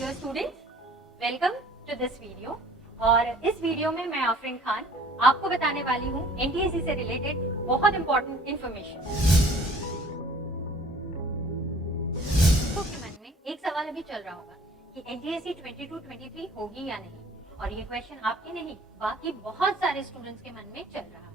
Dear students, welcome to this video. और इस video में मैं आफरीन खान आपको बताने वाली हूँ एनटीएससी से रिलेटेड बहुत इंपॉर्टेंट इंफॉर्मेशन। तो के मन में एक सवाल अभी चल रहा होगा कि एनटीएससी 22-23 होगी या नहीं, और ये क्वेश्चन आपके नहीं बाकी बहुत सारे स्टूडेंट्स के मन में चल रहा है।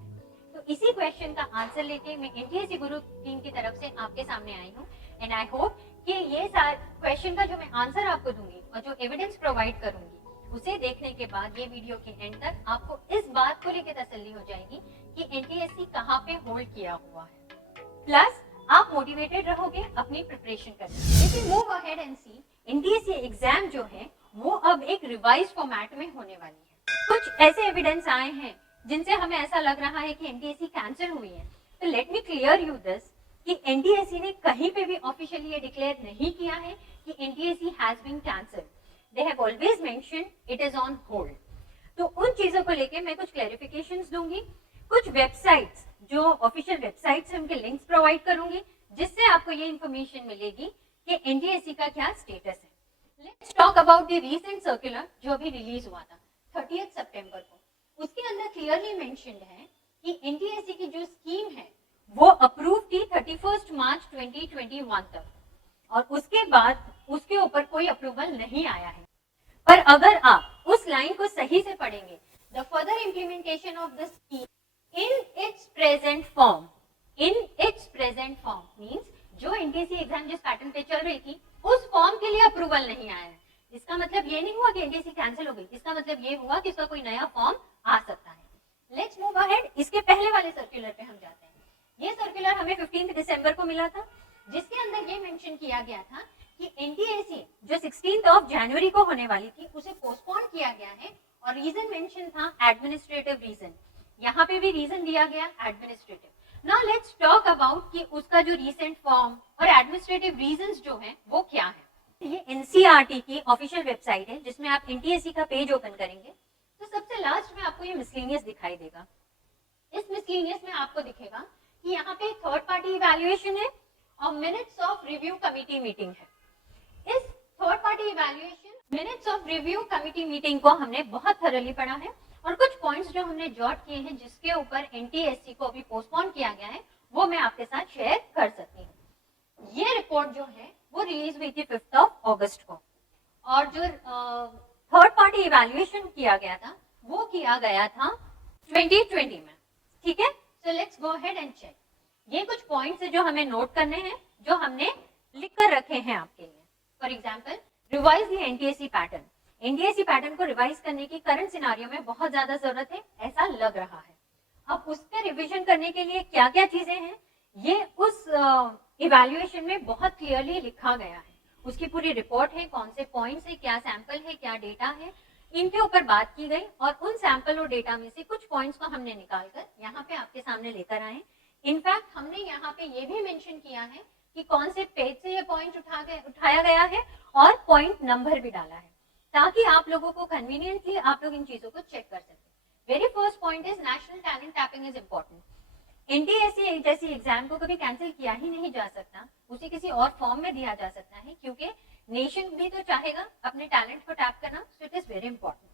तो इसी क्वेश्चन का आंसर लेके मैं एनटीएससी गुरु टीम की तरफ से आपके सामने आई हूँ एंड आई होप कि ये सारे क्वेश्चन का जो मैं आंसर आपको दूंगी और जो एविडेंस प्रोवाइड करूंगी उसे देखने के बाद ये वीडियो के एंड तक आपको इस बात को लेकर तसल्ली हो जाएगी कि एनटीएससी कहाँ पे होल्ड किया हुआ है, प्लस आप मोटिवेटेड रहोगे अपनी प्रिपरेशन करने। If you move ahead and see, NTSC exam जो है वो अब एक रिवाइज फॉर्मेट में होने वाली है। कुछ ऐसे एविडेंस आए हैं जिनसे हमें ऐसा लग रहा है कि एनटीएससी कैंसिल हुई है। तो let me clear you this कि एनटीएससी ने कहीं पे भी ऑफिशियली ये डिक्लेयर नहीं किया है कि NTSC has been cancelled. They have always mentioned it is on hold. तो उन चीजों को लेके मैं कुछ क्लैरिफिकेशंस दूंगी, कुछ वेबसाइट्स जो ऑफिशियल वेबसाइट्स हैं उनके लिंक्स प्रोवाइड करूंगी जिससे आपको ये इंफॉर्मेशन मिलेगी कि एनटीएससी का क्या स्टेटस है। Let's talk about the recent circular जो अभी रिलीज हुआ था 30 सितंबर को। उसके अंदर क्लियरली मेंशन्ड है कि एनटीएससी की जो स्कीम है वो अप्रूव थी 31 मार्च 2021 तक, और उसके बाद उसके ऊपर कोई अप्रूवल नहीं आया है। पर अगर आप उस लाइन को सही से पढ़ेंगे, the further implementation of the scheme in its present form, means जो एनटीएससी एग्जाम जिस पैटर्न पे चल रही थी उस फॉर्म के लिए अप्रूवल नहीं आया है। इसका मतलब ये नहीं हुआ कि एनटीएससी कैंसिल हो गई, इसका मतलब ये हुआ कि इसका कोई नया फॉर्म आ सकता है। Let's move ahead. इसके पहले वाले सर्कुलर पे हम जाते हैं। ये सर्कुलर हमें 15 दिसंबर को मिला था, जिसके अंदर ये मेंशन किया गया था कि एनटीएससी जो 16 जनवरी को होने वाली थी उसे पोस्टपोन किया गया है, और रीजन मेंशन था एडमिनिस्ट्रेटिव रीजन। यहाँ पे भी रीजन दिया गया administrative. Now let's talk about कि उसका जो रीसेंट फॉर्म और एडमिनिस्ट्रेटिव रीजंस जो हैं वो क्या है। ये एनसीईआरटी की ऑफिशियल वेबसाइट है जिसमें आप एनटीएससी का पेज ओपन करेंगे तो सबसे लास्ट में आपको ये मिसलेनियस दिखाई देगा। इस मिसलेनियस में आपको दिखेगा कि यहाँ पे थर्ड पार्टी इवैल्यूएशन है और minutes of review committee meeting है। इस third party evaluation minutes of review committee meeting को हमने बहुत थरली पढ़ा है, और कुछ पॉइंट्स जो हमने जॉट किए हैं जिसके ऊपर एनटीएससी को अभी पोस्टपोन किया गया है वो मैं आपके साथ शेयर कर सकती हूँ। ये रिपोर्ट जो है वो रिलीज हुई थी 5 अगस्त को, और जो थर्ड पार्टी इवैल्यूएशन किया गया था वो किया गया था 2020 में। ठीक है, so let's go ahead and check. ये कुछ पॉइंट्स है जो हमें नोट करने हैं, जो हमने लिख कर रखे हैं आपके लिए। For example, revise the NTSC pattern. NTSC pattern को रिवाइज करने की करंट सिनारियो में बहुत ज्यादा जरूरत है, ऐसा लग रहा है। अब उसके रिवीजन करने के लिए क्या क्या चीजें हैं ये उस इवैल्यूएशन में बहुत क्लियरली लिखा गया है। उसकी पूरी रिपोर्ट है, कौन से पॉइंट्स है, क्या सैंपल है, क्या डेटा है, इनके ऊपर बात की गई, और उन सैंपल और डेटा में से कुछ पॉइंट्स को हमने निकालकर यहाँ पे आपके सामने लेकर आए। इनफैक्ट हमने यहाँ पे ये भी मेंशन किया है कि कौन से पेज से ये पॉइंट उठाया गया है, और पॉइंट नंबर भी डाला है ताकि आप लोगों को कन्वीनियंटली आप लोग इन चीजों को चेक कर सकें। Very first point is national talent tapping is important. NTSC जैसी एग्जाम को कभी कैंसिल किया ही नहीं जा सकता, उसे किसी और फॉर्म में दिया जा सकता है, क्योंकि नेशन भी तो चाहेगा अपने टैलेंट को टैप करना, so it is very important.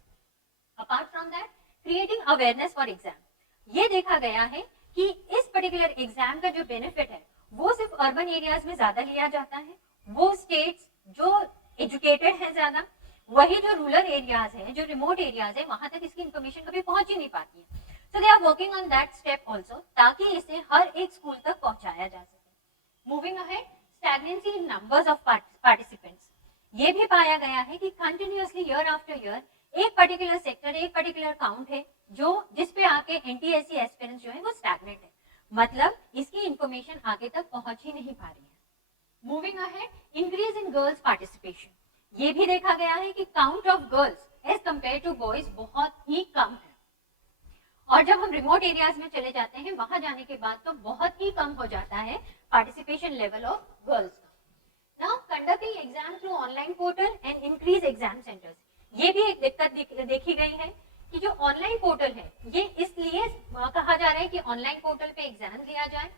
Apart from that, creating awareness for exam. ये देखा गया है कि इस पर्टिकुलर एग्जाम का जो बेनिफिट है वो सिर्फ अर्बन एरियाज में ज्यादा लिया जाता है। वो स्टेट्स जो एजुकेटेड है ज्यादा, वही जो रूरल एरियाज है, जो रिमोट एरियाज है, वहां तक इसकी इंफॉर्मेशन कभी पहुंच ही नहीं पाती है। So they are working on that step also, ताकि इसे हर एक स्कूल तक पहुंचाया जा सके। Moving ahead, stagnancy in numbers of participants. ये भी पाया गया है कि कंटिन्यूअसली ईयर आफ्टर ईयर एक पर्टिकुलर सेक्टर, एक पर्टिकुलर काउंट है जो जिसपे आके एनटीएससी एस्पिरेंट्स जो है वो स्टैग्नेंट है, मतलब इसकी इंफॉर्मेशन आगे तक पहुंच ही नहीं पा रही है। Moving ahead, increase in girls participation. ये भी देखा गया है कि count of girls as compare to boys बहुत ही कम है, और जब हम रिमोट एरियाज में चले जाते हैं वहां जाने के बाद तो बहुत ही कम हो जाता है पार्टिसिपेशन लेवल ऑफ गर्ल्स का। Now conducting exam through online portal and increase exam centres. ये भी एक दिक्कत देखी गई है कि जो ऑनलाइन पोर्टल है ये इसलिए कहा जा रहा है कि ऑनलाइन पोर्टल पे एग्जाम लिया जाए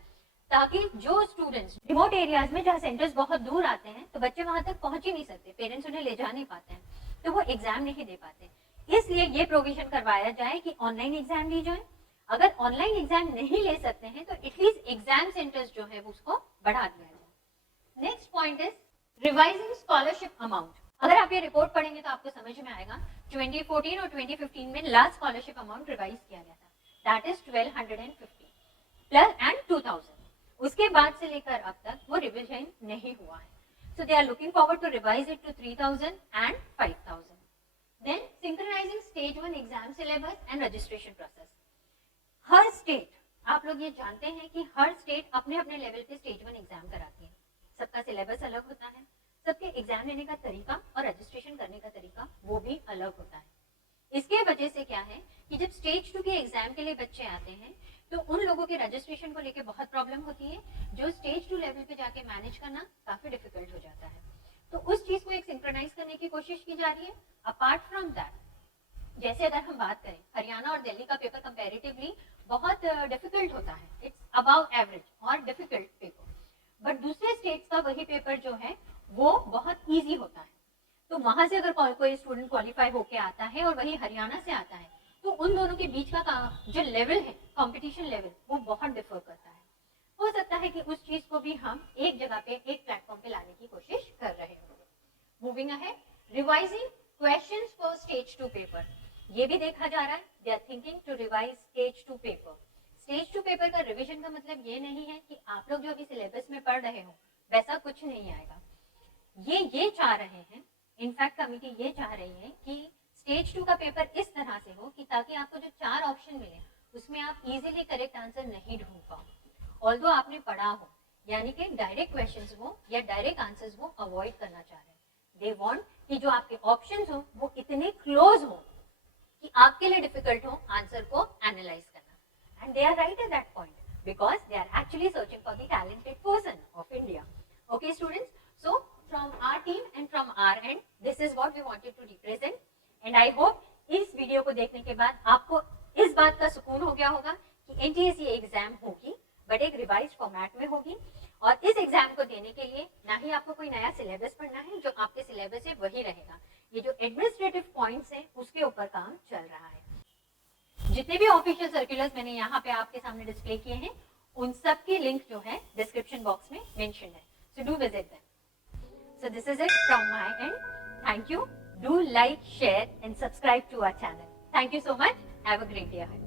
ताकि जो स्टूडेंट्स रिमोट एरियाज में जहाँ सेंटर्स बहुत दूर आते हैं तो बच्चे वहां तक पहुंच ही नहीं सकते, पेरेंट्स उन्हें ले जा नहीं पाते हैं, तो वो एग्जाम नहीं दे पाते। इसलिए ये प्रोविजन करवाया जाए कि ऑनलाइन एग्जाम ली जाए। अगर ऑनलाइन एग्जाम नहीं ले सकते हैं तो एटलीस्ट एग्जाम सेंटर्स जो है उसको बढ़ा दिया जाए। Next point is revising scholarship amount. अगर आप ये रिपोर्ट पढ़ेंगे तो आपको समझ में आएगा 2014 और 2015 में लास्ट स्कॉलरशिप अमाउंट रिवाइज किया गया था, दैट इज 1250 प्लस एंड 2000। उसके बाद से लेकर अब तक वो रिविजन नहीं हुआ है, so they are looking forward to revise it to 3000 and 5000. Then synchronizing stage 1 exam syllabus and registration process. Her state, आप लोग ये जानते हैं कि हर स्टेट अपने अपने लेवल पे स्टेज 1 एग्जाम कराती है, सबका सिलेबस अलग होता है, सबके एग्जाम लेने का तरीका और रजिस्ट्रेशन करने का तरीका वो भी अलग होता है। इसके वजह से क्या है कि जब स्टेज 2 के एग्जाम के लिए बच्चे आते हैं तो उन लोगों के रजिस्ट्रेशन को लेके बहुत प्रॉब्लम होती है, जो स्टेज 2 लेवल पे जाके मैनेज करना काफी डिफिकल्ट हो जाता है। तो उस चीज को एक सिंक्रोनाइज करने की कोशिश की जा रही है। अपार्ट फ्रॉम दैट, जैसे अगर हम बात करें हरियाणा और दिल्ली का पेपर कंपैरेटिवली बहुत डिफिकल्ट होता है, इट्स अबव एवरेज और डिफिकल्ट पेपर, बट दूसरे स्टेट्स का वही पेपर जो है वो बहुत ईजी होता है। तो वहां से अगर कोई स्टूडेंट क्वालिफाई होके आता है और वही हरियाणा से आता है तो उन दोनों के बीच का जो लेवल है, कंपटीशन लेवल, वो बहुत डिफर करता है। हो सकता है कि उस चीज को भी हम एक जगह पे, एक प्लेटफॉर्म पे लाने की कोशिश कर रहे होंगे। Moving ahead, revising questions for stage 2 paper. ये भी देखा जा रहा है, they are thinking to revise stage 2 paper. Stage 2 paper का रिविजन का मतलब ये नहीं है कि आप लोग जो अभी सिलेबस में पढ़ रहे हो वैसा कुछ नहीं आएगा। ये चाह रहे हैं, इनफैक्ट कमिटी ये चाह रही है कि स्टेज 2 का पेपर इस तरह से हो कि ताकि आपको जो 4 ऑप्शन मिले उसमें आप इजीली करेक्ट आंसर नहीं ढूंढ पाओ, ऑल्दो आपने पढ़ा हो, यानी कि डायरेक्ट क्वेश्चंस हो या डायरेक्ट आंसर्स वो अवॉइड करना चाह रहे हैं। दे वांट कि जो आपके ऑप्शंस हो वो इतने क्लोज हो कि आपके लिए डिफिकल्ट हो आंसर को एनालाइज करना, and they are right at that point because they are actually searching for the talented person of India. Okay students, so from our team and from our end, this is what we wanted to represent, and I hope इस video को देखने के बाद आपको इस बात का सुकून हो गया होगा कि एनटीएससी एग्जाम होगी बट एक रिवाइज फॉर्मेट में होगी, और इस एग्जाम को देने के लिए ना ही आपको कोई नया सिलेबस पढ़ना है, जो आपके सिलेबस है वही रहेगा। ये जो एडमिनिस्ट्रेटिव पॉइंट्स हैं उसके ऊपर काम चल रहा है। जितने भी ऑफिशियल सर्कुलर्स मैंने यहाँ पे आपके सामने डिस्प्ले किए हैं उन सब की लिंक जो है डिस्क्रिप्शन बॉक्स में मेंशन है, so do visit them. So this is it from my end. Thank you. Do like, share and subscribe to our channel. Thank you so much. Have a great day ahead.